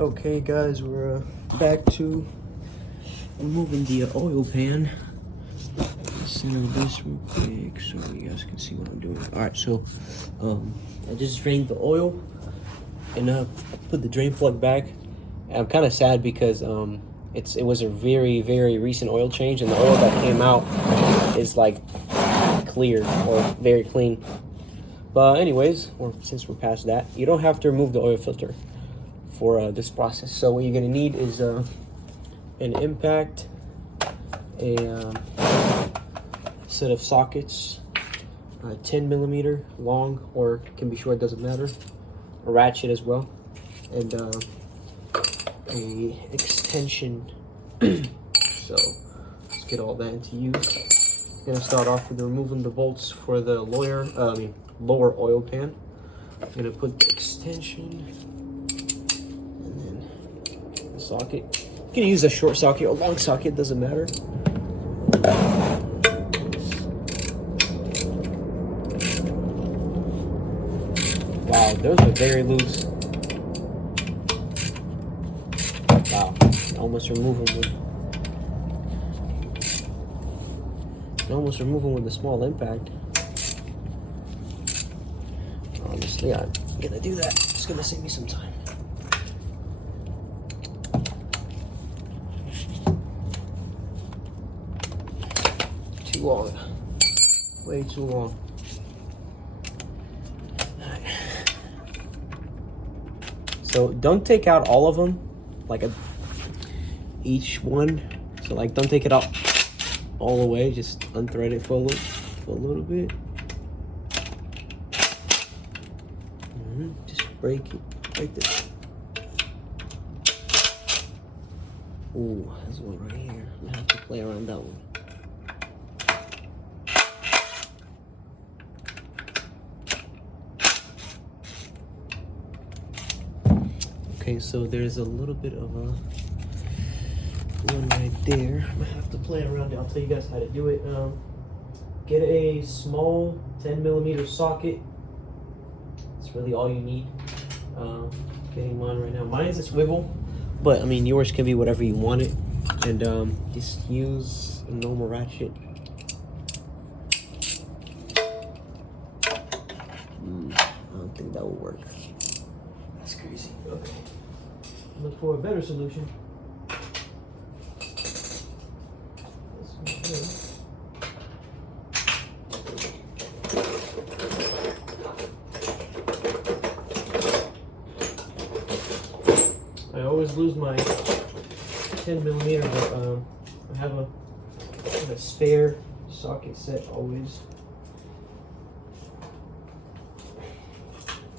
Okay guys, we're back to removing the oil pan. Center this real quick so you guys can see what I'm doing. Alright, so I just drained the oil and put the drain plug back. And I'm kind of sad because it was a very recent oil change, and the oil that came out is like clear or very clean. But anyways, since we're past that, you don't have to remove the oil filter for this process. So what you're gonna need is an impact, a set of sockets, 10 millimeter long, or it can be short, doesn't matter, a ratchet as well, and a extension. So let's get all that into use. I'm gonna start off with removing the bolts for the lower oil pan. I'm gonna put the extension and then the socket. You can use a short socket or a long socket, doesn't matter. Wow, those are very loose. Wow, almost remove them with a small impact. Honestly, I'm gonna do that. It's gonna save me some time. Too long. Way too long. Alright. So don't take out all of them, each one. So don't take it out all the way. Just unthread it for a little bit. Just break it like this. Ooh, there's one right here. I'm gonna have to play around that one. Okay, so there's a little bit of a one right there. I'm gonna have to play around it. I'll tell you guys how to do it. Get a small 10 millimeter socket. It's really all you need. Getting mine right now. Mine's a swivel, but I mean yours can be whatever you want it. And just use a normal ratchet. I don't think that will work. That's crazy. Okay. Look for a better solution. This one here. I always lose my 10 millimeter, but I have a spare socket set always.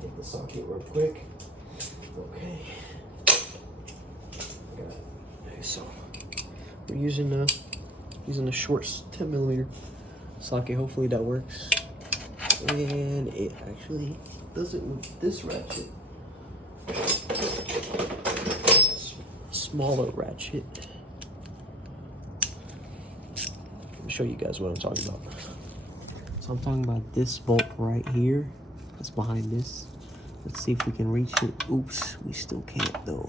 Get the socket real quick. Okay. Got it. Okay, so we're using a short 10 millimeter socket. Hopefully that works. And it actually does it with this ratchet. Smaller ratchet. Let me show you guys what I'm talking about. So I'm talking about this bolt right here. That's behind this. Let's see if we can reach it. Oops, we still can't though.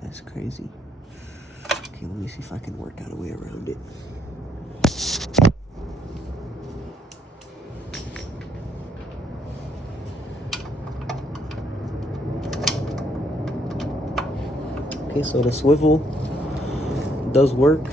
That's crazy. Okay, let me see if I can work out a way around it. Okay, so the swivel does work.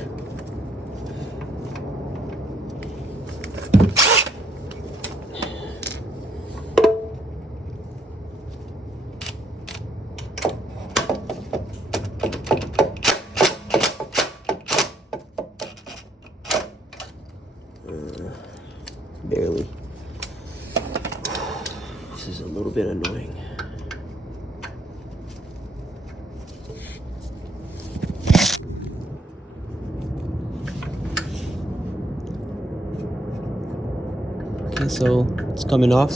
Barely. This is a little bit annoying. Okay, so it's coming off.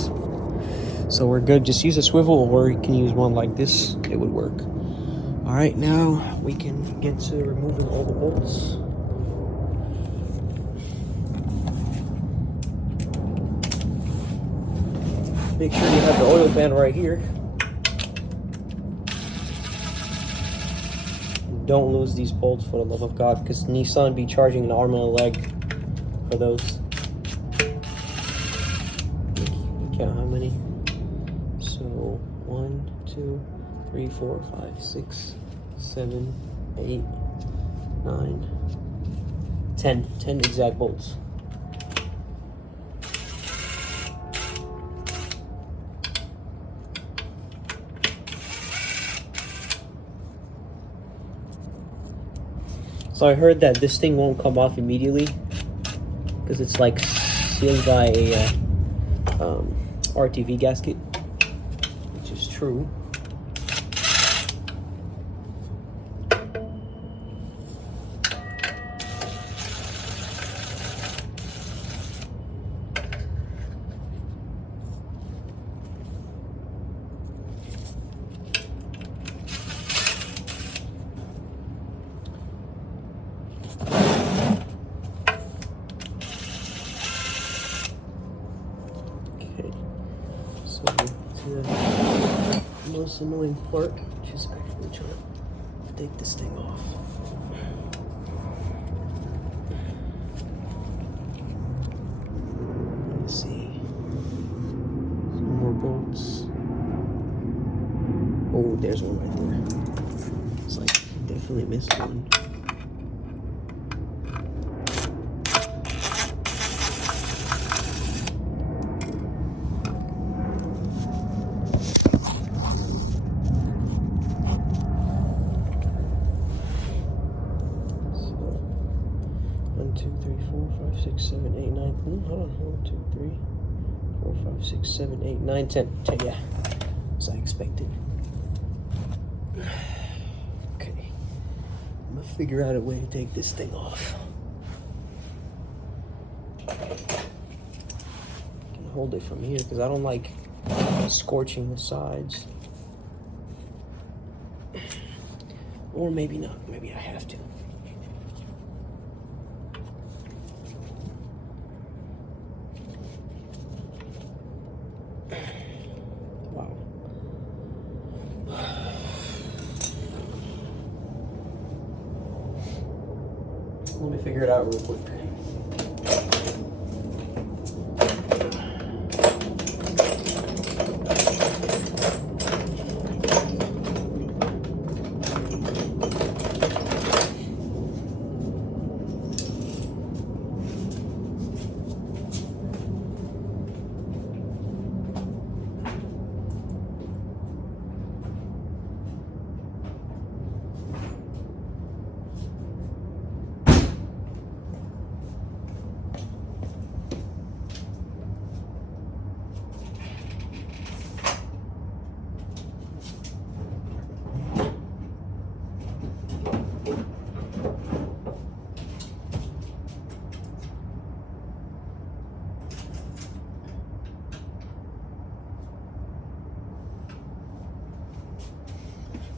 So we're good. Just use a swivel, or you can use one like this. It would work. All right, now we can get to removing all the bolts. Make sure you have the oil pan right here. don't lose these bolts for the love of God, because Nissan be charging an arm and a leg for those. Count how many. So 1, 2, 3, 4, 5, 6, 7, 8, 9, 10. 10 exact bolts. So I heard that this thing won't come off immediately because it's like sealed by a RTV gasket, which is true. So the most annoying part, which is actually trying to take this thing off. Let's see. Some more bolts. Oh, there's one right there. It's like definitely missed one. Hold on. 1, 2, 3, 4, 5, 6, 7, 8, 9, 10. 10, yeah. As I expected. Okay. I'm gonna figure out a way to take this thing off. I can hold it from here because I don't like scorching the sides. Or maybe not. Maybe I have to. Let me figure it out real quick.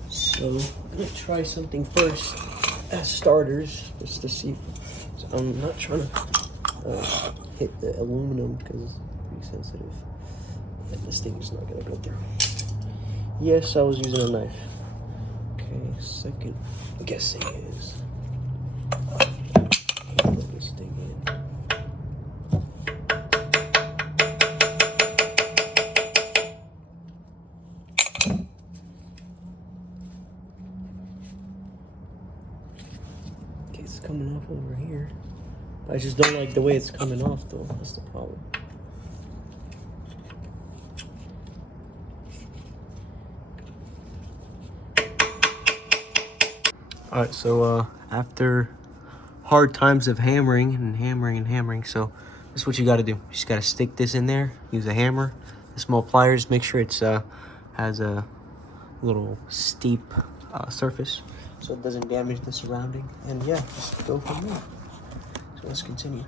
So I'm gonna try something first as starters, just to see. So I'm not trying to hit the aluminum because it's pretty sensitive. And this thing is not gonna go through. Yes, I was using a knife. Okay, second guessing is put this thing in. It's coming off over here. I just don't like the way it's coming off though. That's the problem. Alright, so after hard times of hammering and hammering, so this is what you gotta do. You just gotta stick this in there, use a hammer, the small pliers, make sure it's has a little steep surface so it doesn't damage the surrounding, and yeah, just go from there. So let's continue.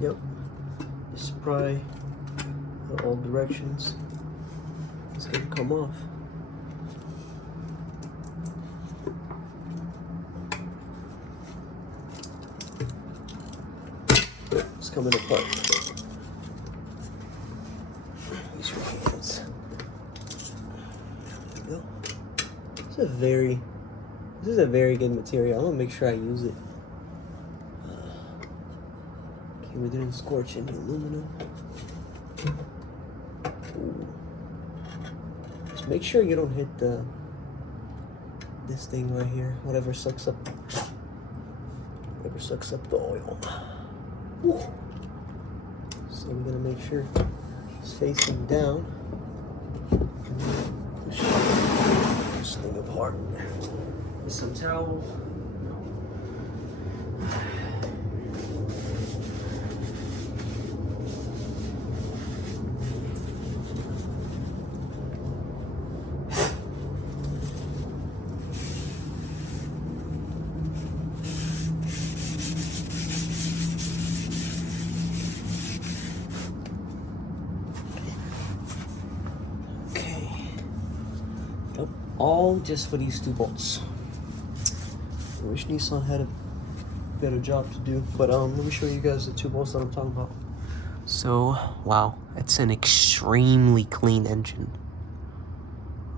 Yep. Spray in all directions. It's gonna come off. It's coming apart. Use your hands. There we go. This is a very good material. I'm gonna make sure I use it. Okay, we didn't scorch any aluminum. Ooh. Just make sure you don't hit this thing right here. Whatever sucks up the oil. Ooh. So we're gonna make sure it's facing down. Push this thing apart with some towels. All just for these 2 bolts. I wish Nissan had a better job to do, but let me show you guys the 2 bolts that I'm talking about. So, wow, it's an extremely clean engine.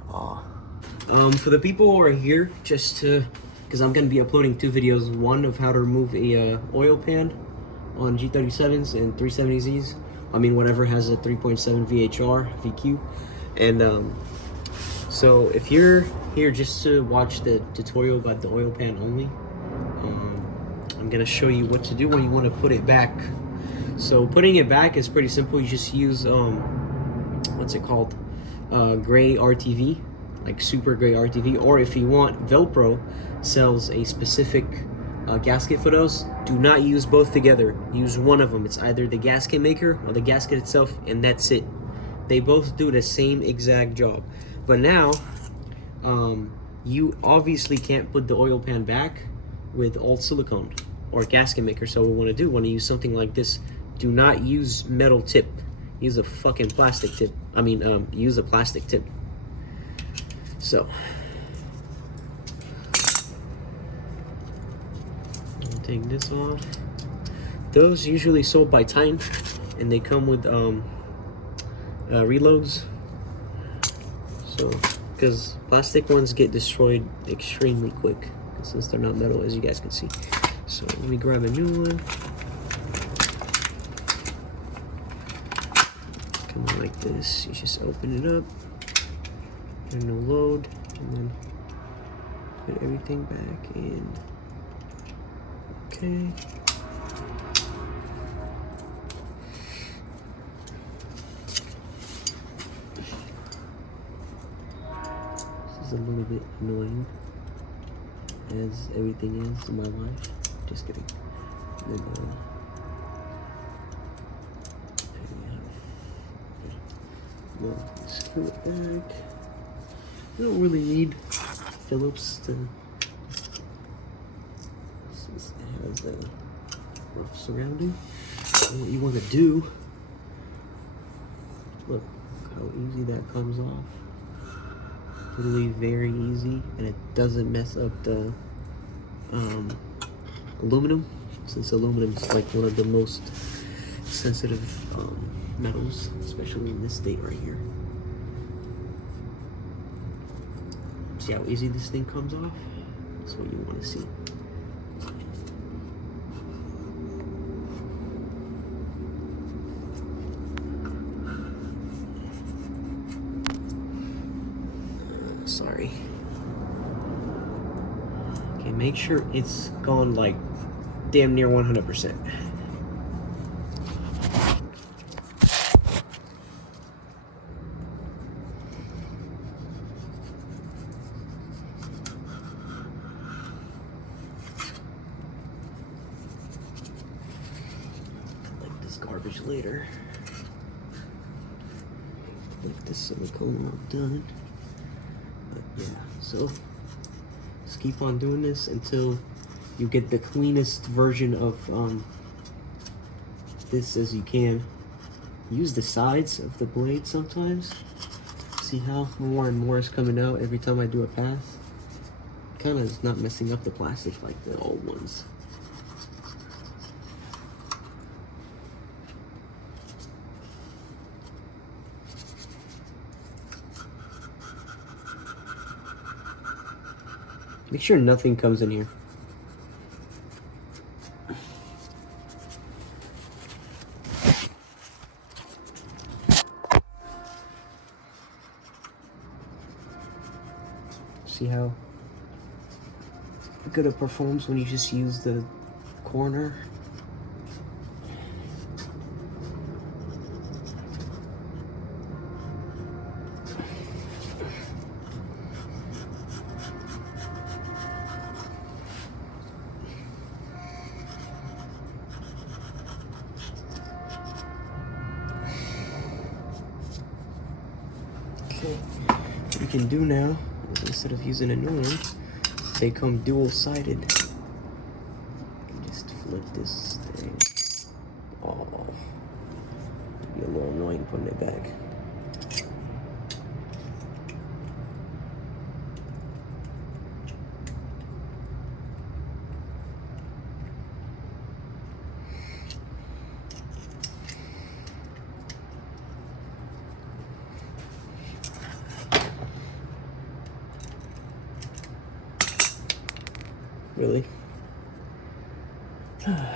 For the people who are here, just to, because I'm going to be uploading 2 videos, one of how to remove a oil pan on G37s and 370Zs. I mean, whatever has a 3.7 VHR, VQ, and so if you're here just to watch the tutorial about the oil pan only, I'm gonna show you what to do when you want to put it back. So putting it back is pretty simple. You just use what's it called, gray RTV, like super gray RTV, or if you want, Velcro sells a specific gasket for those. Do not use both together. Use one of them. It's either the gasket maker or the gasket itself, and that's it. They both do the same exact job. But now, you obviously can't put the oil pan back with old silicone or gasket maker. So what we want to use something like this. Do not use metal tip. Use a fucking plastic tip. I mean, use a plastic tip. So, I'll take this off. Those usually sold by Time, and they come with reloads. So, because plastic ones get destroyed extremely quick, since they're not metal, as you guys can see. So let me grab a new one. Come on like this. You just open it up, and no load, and then put everything back in. Okay. A little bit annoying, as everything is in my life. Just kidding. And then, screw it back. You don't really need Phillips to. It has a rough surrounding. And what you want to do? Look how easy that comes off. Literally very easy, and it doesn't mess up the aluminum, since aluminum is like one of the most sensitive metals, especially in this state right here. See how easy this thing comes off? That's what you want to see. Sorry. Okay, make sure it's gone like damn near 100%. Like this garbage later. Like this silicone all done. Yeah, so just keep on doing this until you get the cleanest version of this as you can. Use the sides of the blade sometimes. See how more and more is coming out every time I do a pass? Kind of is not messing up the plastic like the old ones. Make sure nothing comes in here. See how good it performs when you just use the corner? Okay, what you can do now is instead of using a new one, they come dual-sided. Just flip this thing. Oh, it'd be a little annoying putting it back. Really? Okay.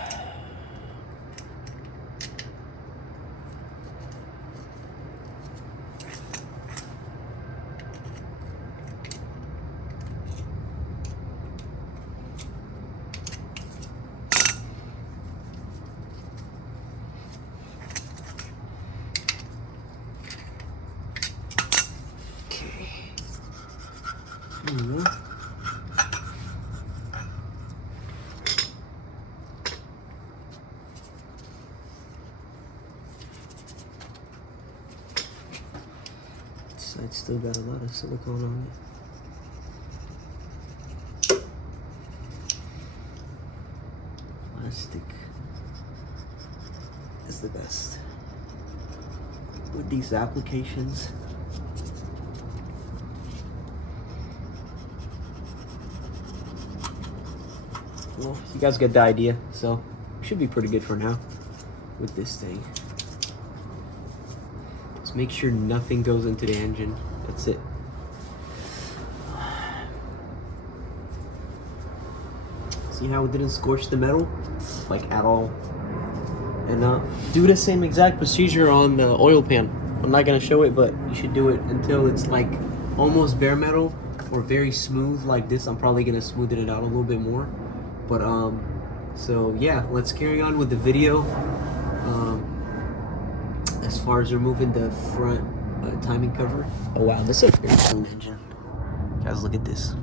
It's still got a lot of silicone on it. Plastic is the best with these applications. Well, you guys get the idea, so should be pretty good for now with this thing. Make sure nothing goes into the engine. That's it. See how it didn't scorch the metal? Like at all. And do the same exact procedure on the oil pan. I'm not gonna show it, but you should do it until it's like almost bare metal or very smooth like this. I'm probably gonna smoothen it out a little bit more. But so yeah, let's carry on with the video. As far as removing the front timing cover. Oh wow, this is a very clean engine. Guys, look at this.